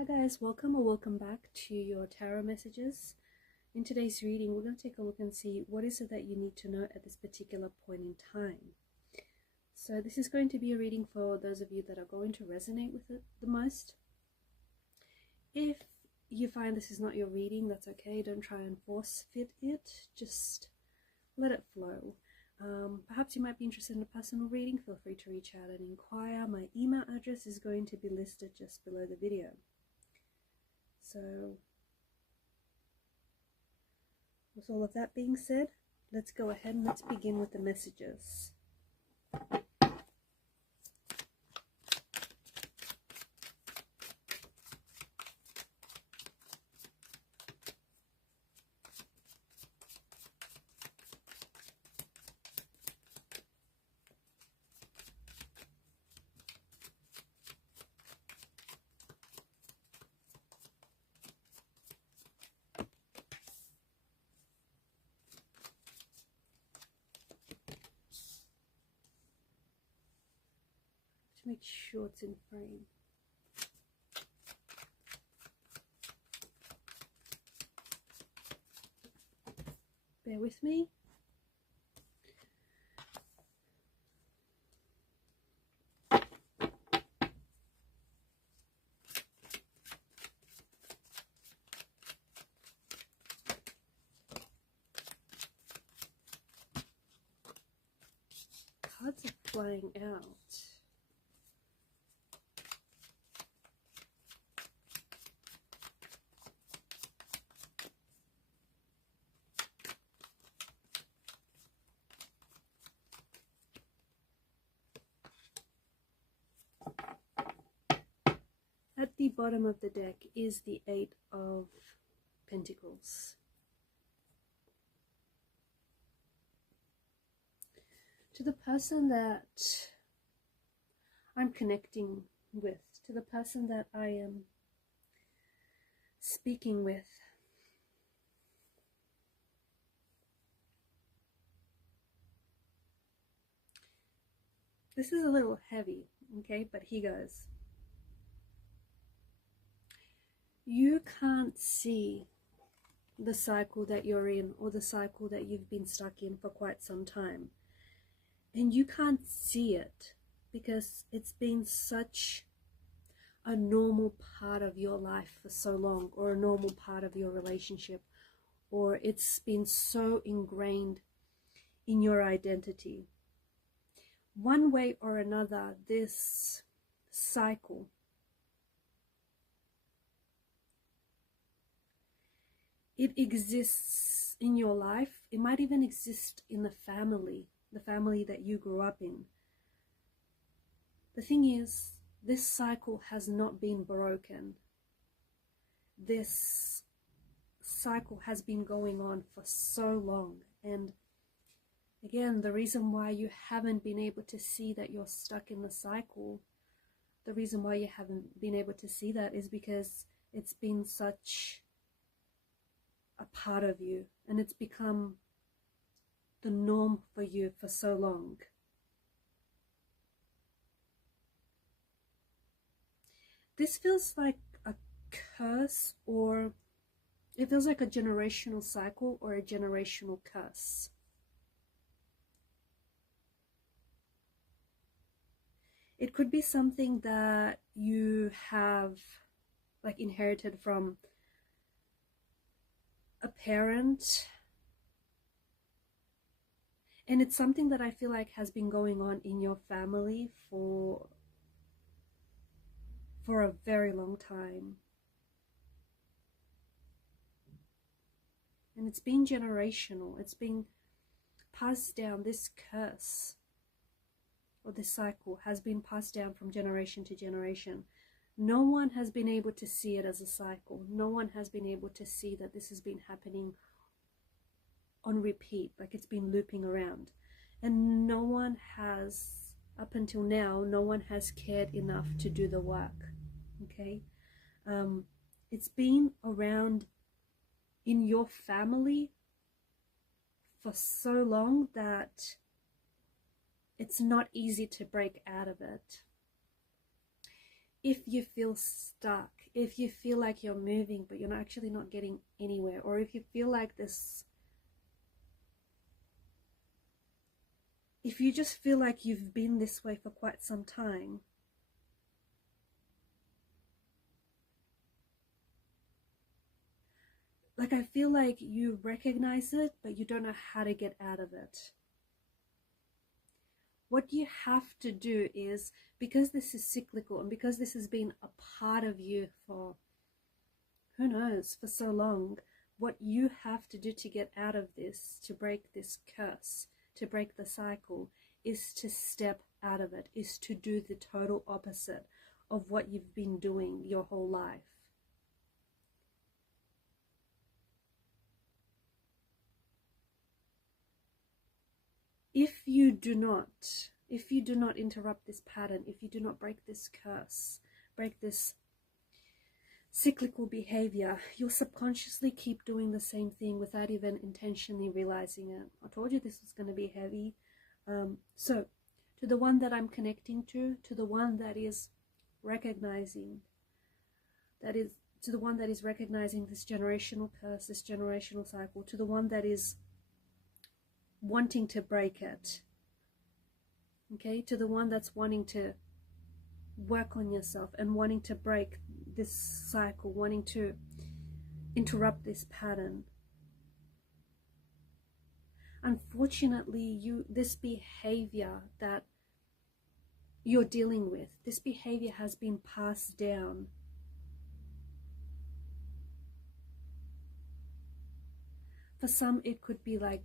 Hi guys, welcome or welcome back to your tarot messages. In today's reading, we're going to take a look and see what is it that you need to know at this particular point in time. So this is going to be a reading for those of you that are going to resonate with it the most. If you find this is not your reading, that's okay. Don't try and force fit it. Just let it flow. Perhaps you might be interested in a personal reading. Feel free to reach out and inquire. My email address is going to be listed just below the video. So, with all of that being said, let's go ahead and let's begin with the messages. To make sure it's in frame. Bear with me. Cards are flying out. At the bottom of the deck is the Eight of Pentacles. To the person that I'm connecting with, to the person that I am speaking with, this is a little heavy, okay, but here goes. You can't see the cycle that you're in or the cycle that you've been stuck in for quite some time. And you can't see it because it's been such a normal part of your life for so long, or a normal part of your relationship, or it's been so ingrained in your identity. One way or another, this cycle it exists in your life. It might even exist in the family that you grew up in. The thing is, this cycle has not been broken. This cycle has been going on for so long. And again, the reason why you haven't been able to see that you're stuck in the cycle, the reason why you haven't been able to see that is because it's been such a part of you, and it's become the norm for you for so long. This feels like a curse, or it feels like a generational cycle or a generational curse. It could be something that you have like inherited from a parent, and it's something that I feel like has been going on in your family for a very long time, and it's been generational. It's been passed down. This curse or this cycle has been passed down from generation to generation. No one has been able to see it as a cycle. No one has been able to see that this has been happening on repeat, like it's been looping around. And no one has, up until now, no one has cared enough to do the work, okay? It's been around in your family for so long that it's not easy to break out of it. If you feel stuck, if you feel like you're moving but you're actually not getting anywhere, or if you feel like this, if you just feel like you've been this way for quite some time, like I feel like you recognize it, but you don't know how to get out of it. What you have to do is, because this is cyclical and because this has been a part of you for, who knows, for so long, what you have to do to get out of this, to break this curse, to break the cycle, is to step out of it, is to do the total opposite of what you've been doing your whole life. If you do not interrupt this pattern, if you do not break this curse, break this cyclical behavior, you'll subconsciously keep doing the same thing without even intentionally realizing it. I told you this was going to be heavy. So to the one that I'm connecting to the one that is recognizing, to the one that is recognizing this generational curse, this generational cycle, to the one that is wanting to break it, okay, to the one that's wanting to work on yourself and wanting to break this cycle, wanting to interrupt this pattern. Unfortunately, this behavior that you're dealing with, this behavior has been passed down. For some, it could be like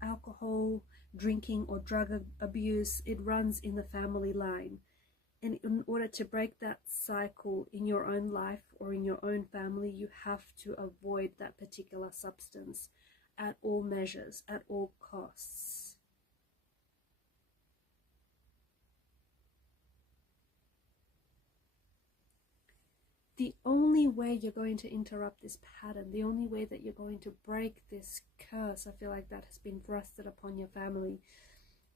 alcohol, drinking, or drug abuse. It runs in the family line. And in order to break that cycle in your own life or in your own family, you have to avoid that particular substance at all measures, at all costs. The only way you're going to interrupt this pattern, the only way that you're going to break this curse, I feel like that has been thrusted upon your family,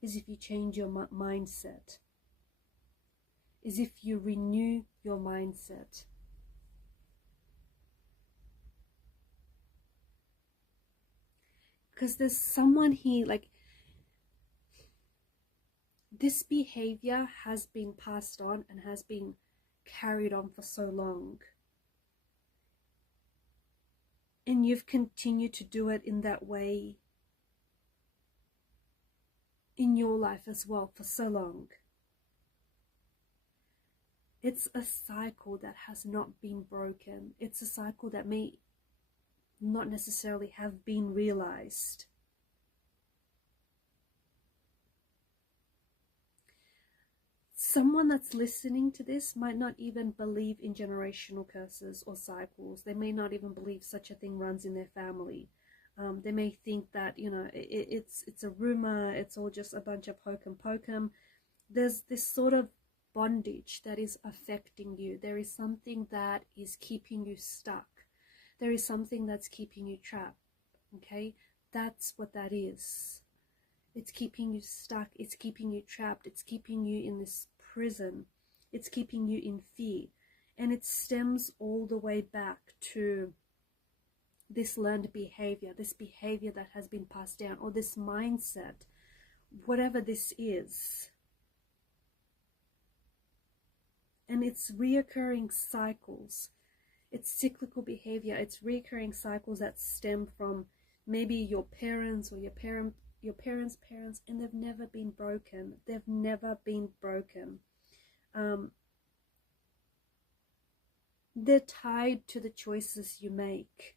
is if you change your mindset. Is if you renew your mindset. Because there's someone here, like, this behavior has been passed on and has been carried on for so long. And you've continued to do it in that way in your life as well for so long. It's a cycle that has not been broken. It's a cycle that may not necessarily have been realized. Someone that's listening to this might not even believe in generational curses or cycles. They may not even believe such a thing runs in their family. They may think that, you know, it's a rumor, it's all just a bunch of hokum pokum. There's this sort of bondage that is affecting you. There is something that is keeping you stuck. There is something that's keeping you trapped. Okay, that's what that is. It's keeping you stuck. It's keeping you trapped. It's keeping you in this prison. It's keeping you in fear. And it stems all the way back to this learned behavior, this behavior that has been passed down, or this mindset, whatever this is. And it's reoccurring cycles. It's cyclical behavior. It's reoccurring cycles that stem from maybe your parents or your parents' parents, and they've never been broken. They've never been broken. They're tied to the choices you make.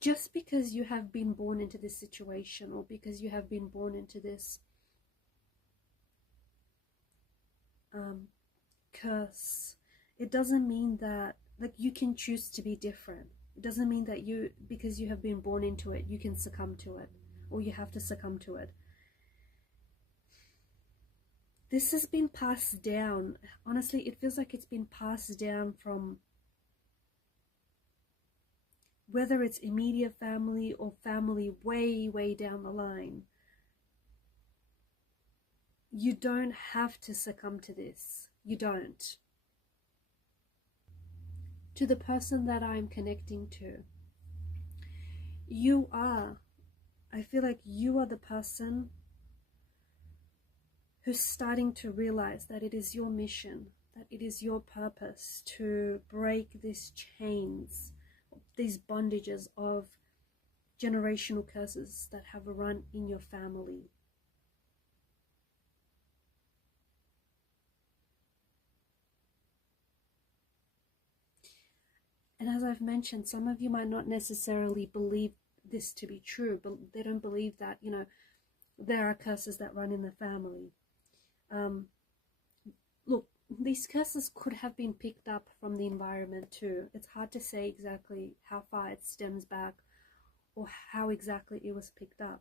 Just because you have been born into this situation, or because you have been born into this curse, it doesn't mean that, like, you can choose to be different. It doesn't mean that because you have been born into it, you can succumb to it, or you have to succumb to it. this has been passed down. Honestly, it feels like it's been passed down from whether it's immediate family or family way, way down the line. You don't have to succumb to this. You don't. To the person that I'm connecting to, I feel like you are the person who's starting to realize that it is your mission, that it is your purpose to break these chains, these bondages of generational curses that have run in your family. And as I've mentioned, some of you might not necessarily believe this to be true, but they don't believe that, you know, there are curses that run in the family. Look, these curses could have been picked up from the environment too. It's hard to say exactly how far it stems back or how exactly it was picked up.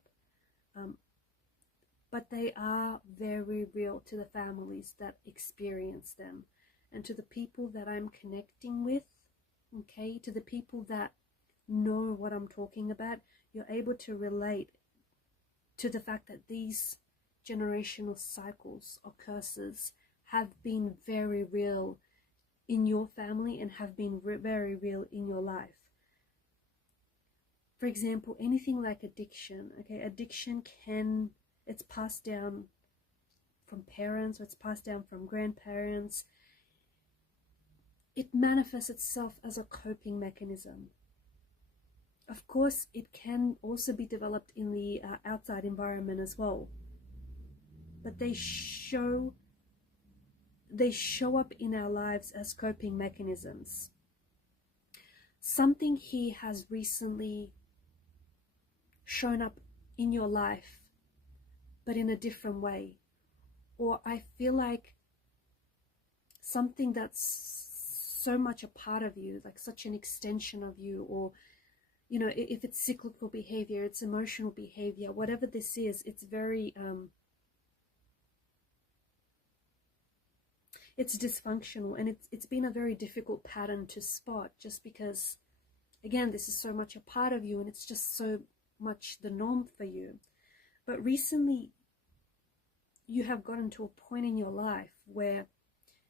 But they are very real to the families that experience them, and to the people that I'm connecting with, okay, to the people that know what I'm talking about. You're able to relate to the fact that these generational cycles or curses have been very real in your family and have been very real in your life. For example, anything like addiction, okay, addiction it's passed down from parents, or it's passed down from grandparents. It manifests itself as a coping mechanism. Of course, it can also be developed in the outside environment as well. But they show up in our lives as coping mechanisms. Something here has recently shown up in your life, but in a different way. Or I feel like something that's so much a part of you, like such an extension of you, or, you know, if it's cyclical behavior, it's emotional behavior, whatever this is, it's very, it's dysfunctional, and it's been a very difficult pattern to spot, just because, again, this is so much a part of you, and it's just so much the norm for you. But recently, you have gotten to a point in your life where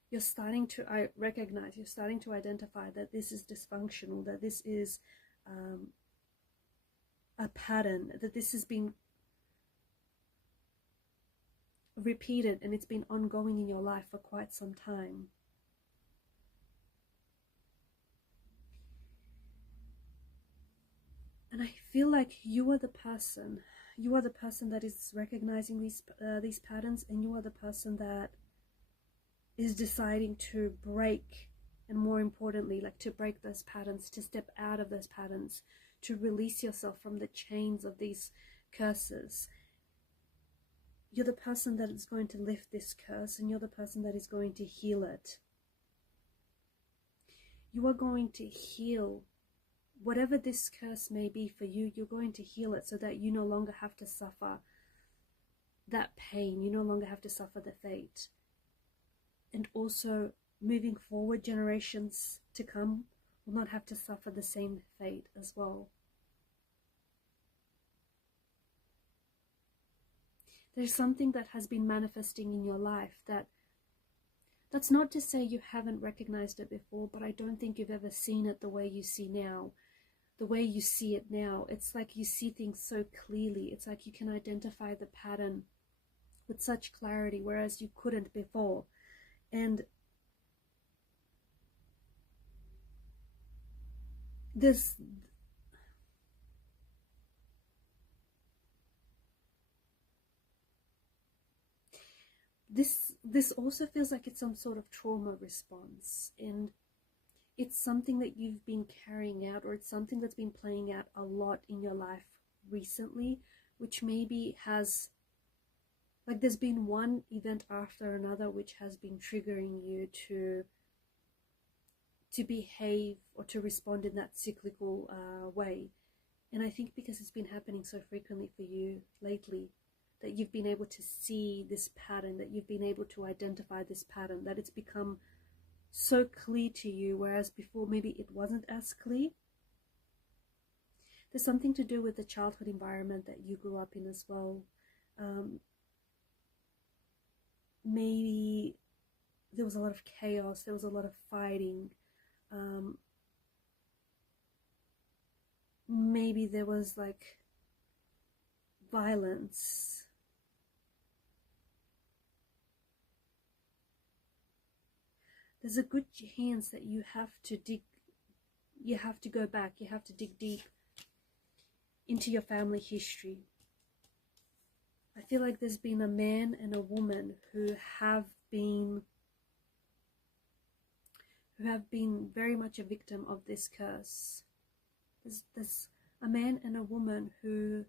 you're starting to recognize, you're starting to identify that this is dysfunctional, that this is a pattern, that this has been repeated and it's been ongoing in your life for quite some time. And I feel like you are the person that is recognizing these patterns, and you are the person that is deciding to break, and more importantly, like to break those patterns, to step out of those patterns, to release yourself from the chains of these curses. You're the person that is going to lift this curse, and you're the person that is going to heal it. You are going to heal whatever this curse may be for you. You're going to heal it so that you no longer have to suffer that pain. You no longer have to suffer the fate. And also, moving forward, generations to come will not have to suffer the same fate as well. There's something that has been manifesting in your life that's not to say you haven't recognized it before, but I don't think you've ever seen it the way you see now. The way you see it now, it's like you see things so clearly. It's like you can identify the pattern with such clarity, whereas you couldn't before. And this also feels like it's some sort of trauma response, and it's something that you've been carrying out, or it's something that's been playing out a lot in your life recently, which maybe has, like, there's been one event after another which has been triggering you to behave or to respond in that cyclical way. And I think because it's been happening so frequently for you lately, that you've been able to see this pattern, that you've been able to identify this pattern, that it's become so clear to you, whereas before maybe it wasn't as clear. There's something to do with the childhood environment that you grew up in as well. Maybe there was a lot of chaos, there was a lot of fighting. Maybe there was like violence. There's a good chance that you have to go back, you have to dig deep into your family history. I feel like there's been a man and a woman who have been very much a victim of this curse. There's a man and a woman who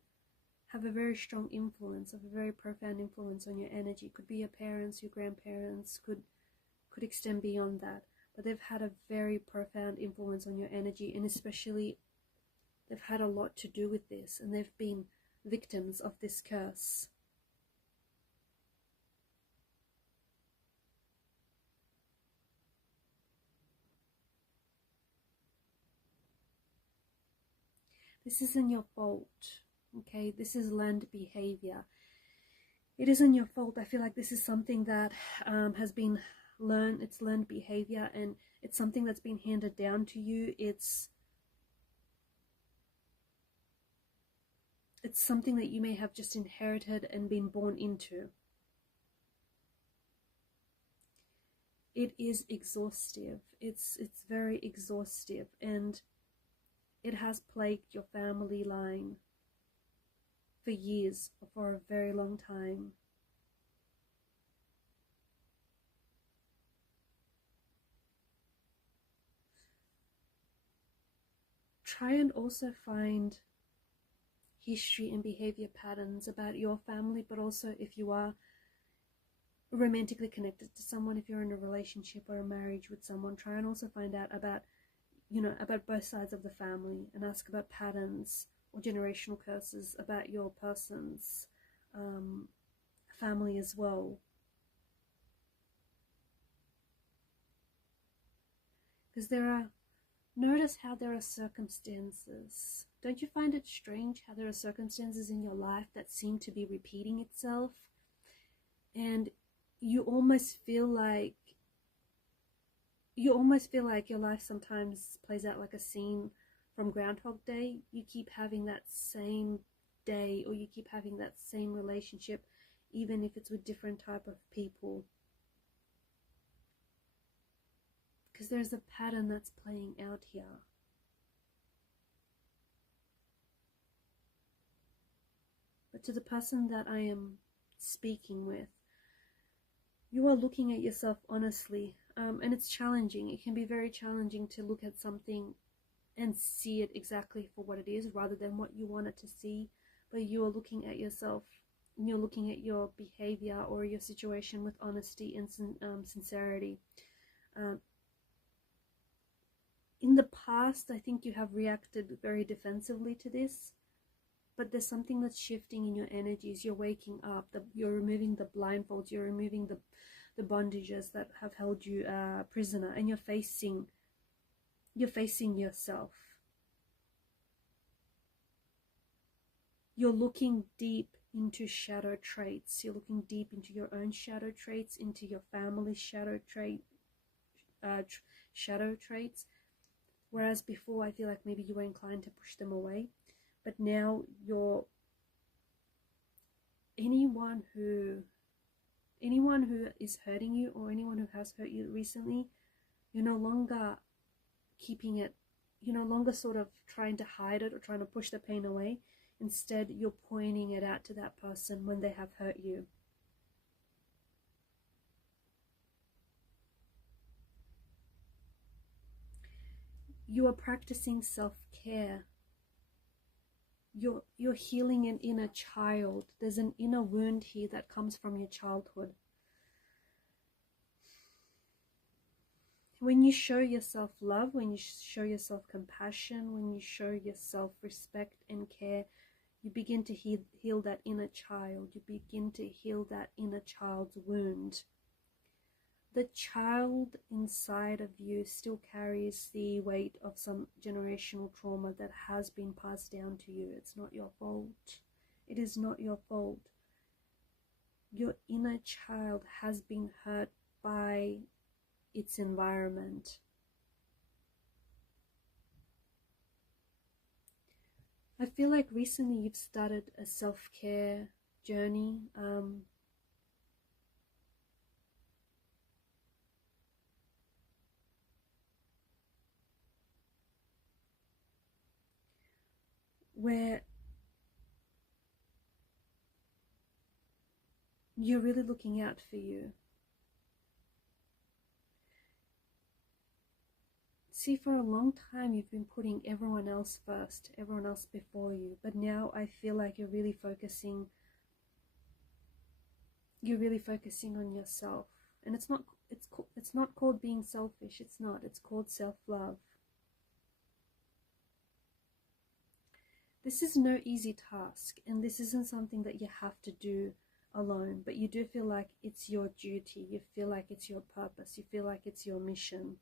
have a very strong influence, of a very profound influence on your energy. Could be your parents, your grandparents, could extend beyond that. But they've had a very profound influence on your energy, and especially they've had a lot to do with this, and they've been victims of this curse. This isn't your fault, okay? This is learned behavior. It isn't your fault. I feel like this is something that has been learned. It's learned behavior, and it's something that's been handed down to you. It's something that you may have just inherited and been born into. It is exhaustive. It's very exhaustive, and it has plagued your family line for years, or for a very long time. Try and also find history and behavior patterns about your family, but also if you are romantically connected to someone, if you're in a relationship or a marriage with someone, try and also find out about, about both sides of the family, and ask about patterns or generational curses about your person's family as well. Because notice how there are circumstances. Don't you find it strange how there are circumstances in your life that seem to be repeating itself? And you almost feel like your life sometimes plays out like a scene from Groundhog Day. You keep having that same day, or you keep having that same relationship, even if it's with different type of people. Because there's a pattern that's playing out here. But to the person that I am speaking with, you are looking at yourself honestly, and it's challenging. It can be very challenging to look at something and see it exactly for what it is, rather than what you want it to see. But you are looking at yourself, and you're looking at your behavior or your situation with honesty and sincerity. In the past, I think you have reacted very defensively to this, but there's something that's shifting in your energies. You're waking up, you're removing the blindfolds, you're removing the bondages that have held you prisoner, and you're facing yourself. You're looking deep into shadow traits. You're looking deep into your own shadow traits, into your family's shadow traits. Whereas before, I feel like maybe you were inclined to push them away, but now anyone who is hurting you, or anyone who has hurt you recently, you're no longer keeping it. You're no longer sort of trying to hide it or trying to push the pain away. Instead, you're pointing it out to that person when they have hurt you. You are practicing self-care. You're healing an inner child. There's an inner wound here that comes from your childhood. When you show yourself love, when you show yourself compassion, when you show yourself respect and care, You begin to heal that inner child. You begin to heal that inner child's wound. The child inside of you still carries the weight of some generational trauma that has been passed down to you. It's not your fault. It is not your fault. Your inner child has been hurt by its environment. I feel like recently you've started a self-care journey. Where you're really looking out for you. See, for a long time you've been putting everyone else first, everyone else before you, but now I feel like you're really focusing on yourself. And it's not called being selfish. It's called self-love. This is no easy task, and this isn't something that you have to do alone, but you do feel like it's your duty. You feel like it's your purpose. You feel like it's your mission.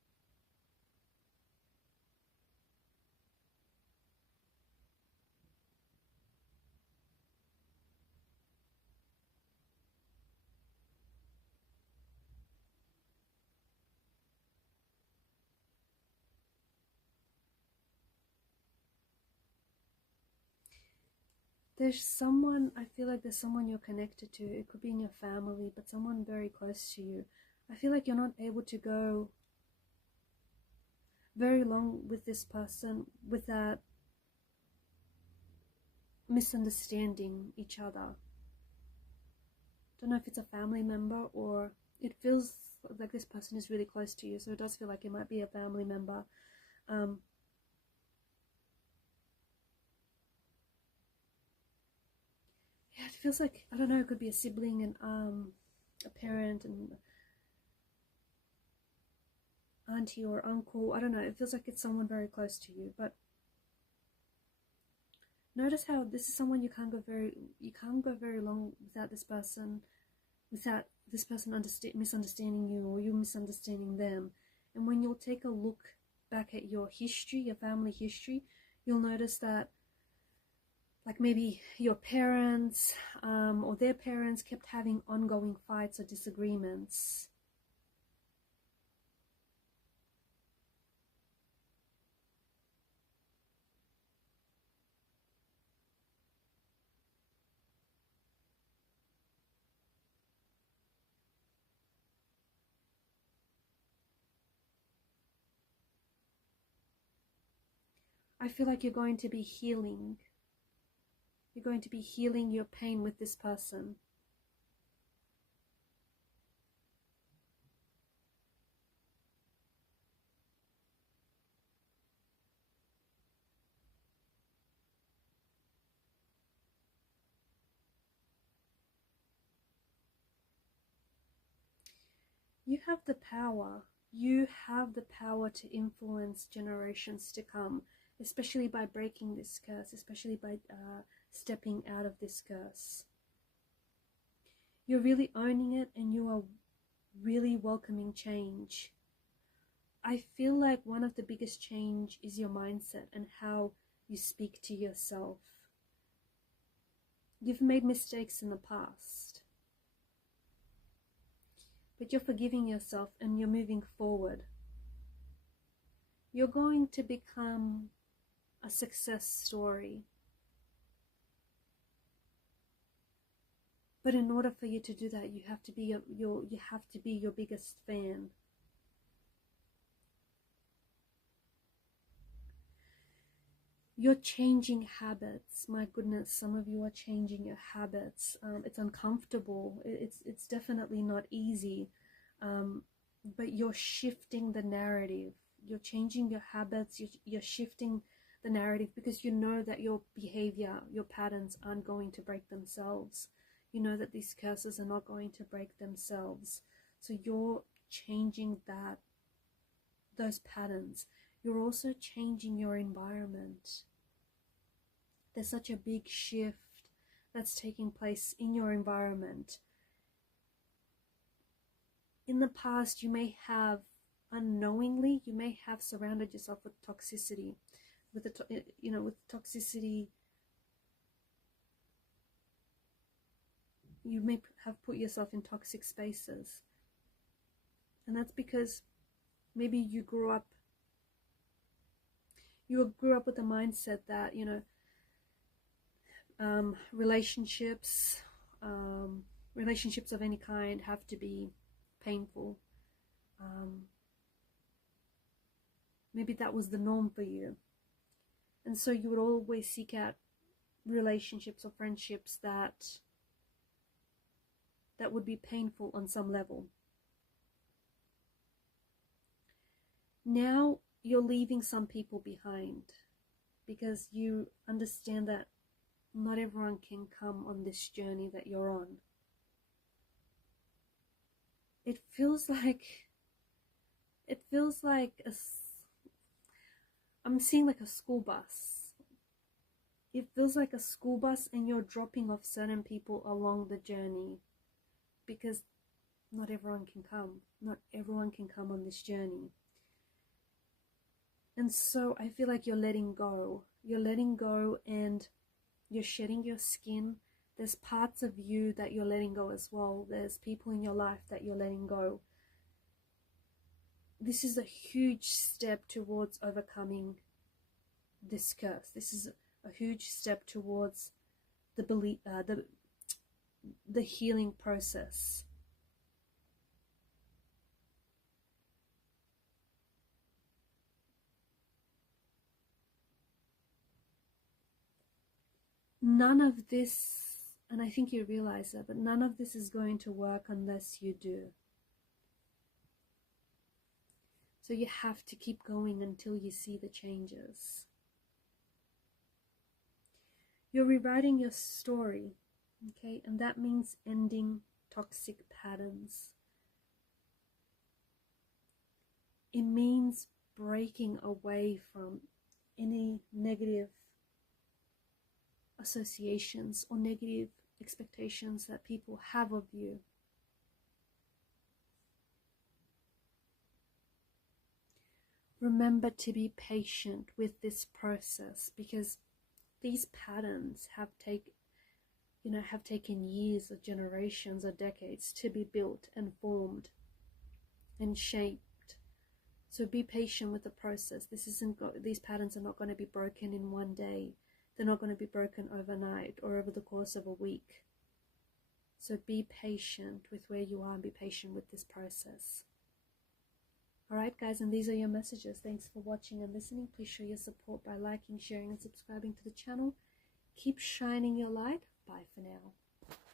There's someone, I feel like there's someone you're connected to. It could be in your family, but someone very close to you. I feel like you're not able to go very long with this person without misunderstanding each other. Don't know if it's a family member, or it feels like this person is really close to you, so it does feel like it might be a family member. Yeah, it feels like, I don't know, it could be a sibling and a parent and auntie or uncle. I don't know, it feels like it's someone very close to you. But notice how this is someone you can't go very long without this person misunderstanding you, or you misunderstanding them. And when you'll take a look back at your history, your family history, you'll notice that, like, maybe your parents or their parents kept having ongoing fights or disagreements. I feel like you're going to be healing. You're going to be healing your pain with this person. You have the power. You have the power to influence generations to come, especially by breaking this curse, especially by stepping out of this curse. You're really owning it, and you are really welcoming change. I feel like one of the biggest change is your mindset and how you speak to yourself. You've made mistakes in the past, but you're forgiving yourself and you're moving forward. You're going to become a success story. But in order for you to do that, you have to be your biggest fan. You're changing habits. My goodness, some of you are changing your habits. It's uncomfortable. It's definitely not easy. But you're shifting the narrative. You're changing your habits. You're shifting the narrative, because you know that your behavior, your patterns aren't going to break themselves. You know that these curses are not going to break themselves. So you're changing those patterns. You're also changing your environment. There's such a big shift that's taking place in your environment. In the past, you may have unknowingly, you may have surrounded yourself with toxicity, with toxicity. You may have put yourself in toxic spaces, and that's because maybe you grew up with a mindset that, you know, relationships of any kind have to be painful. Maybe that was the norm for you, and so you would always seek out relationships or friendships that would be painful on some level. Now you're leaving some people behind because you understand that not everyone can come on this journey that you're on. It feels like I'm seeing like a school bus. It feels like a school bus, and you're dropping off certain people along the journey because not everyone can come. Not everyone can come on this journey. And so I feel like you're letting go. You're letting go and you're shedding your skin. There's parts of you that you're letting go as well. There's people in your life that you're letting go. This is a huge step towards overcoming this curse. This is a huge step towards the healing process. None of this, and I think you realize that, but none of this is going to work unless you do. So you have to keep going until you see the changes. You're rewriting your story, okay? And that means ending toxic patterns. It means breaking away from any negative associations or negative expectations that people have of you. Remember to be patient with this process, because these patterns have taken years or generations or decades to be built and formed and shaped. So be patient with the process. These patterns are not going to be broken in one day. They're not going to be broken overnight or over the course of a week. So be patient with where you are and be patient with this process. Alright guys, and these are your messages. Thanks for watching and listening. Please show your support by liking, sharing and subscribing to the channel. Keep shining your light. Bye for now.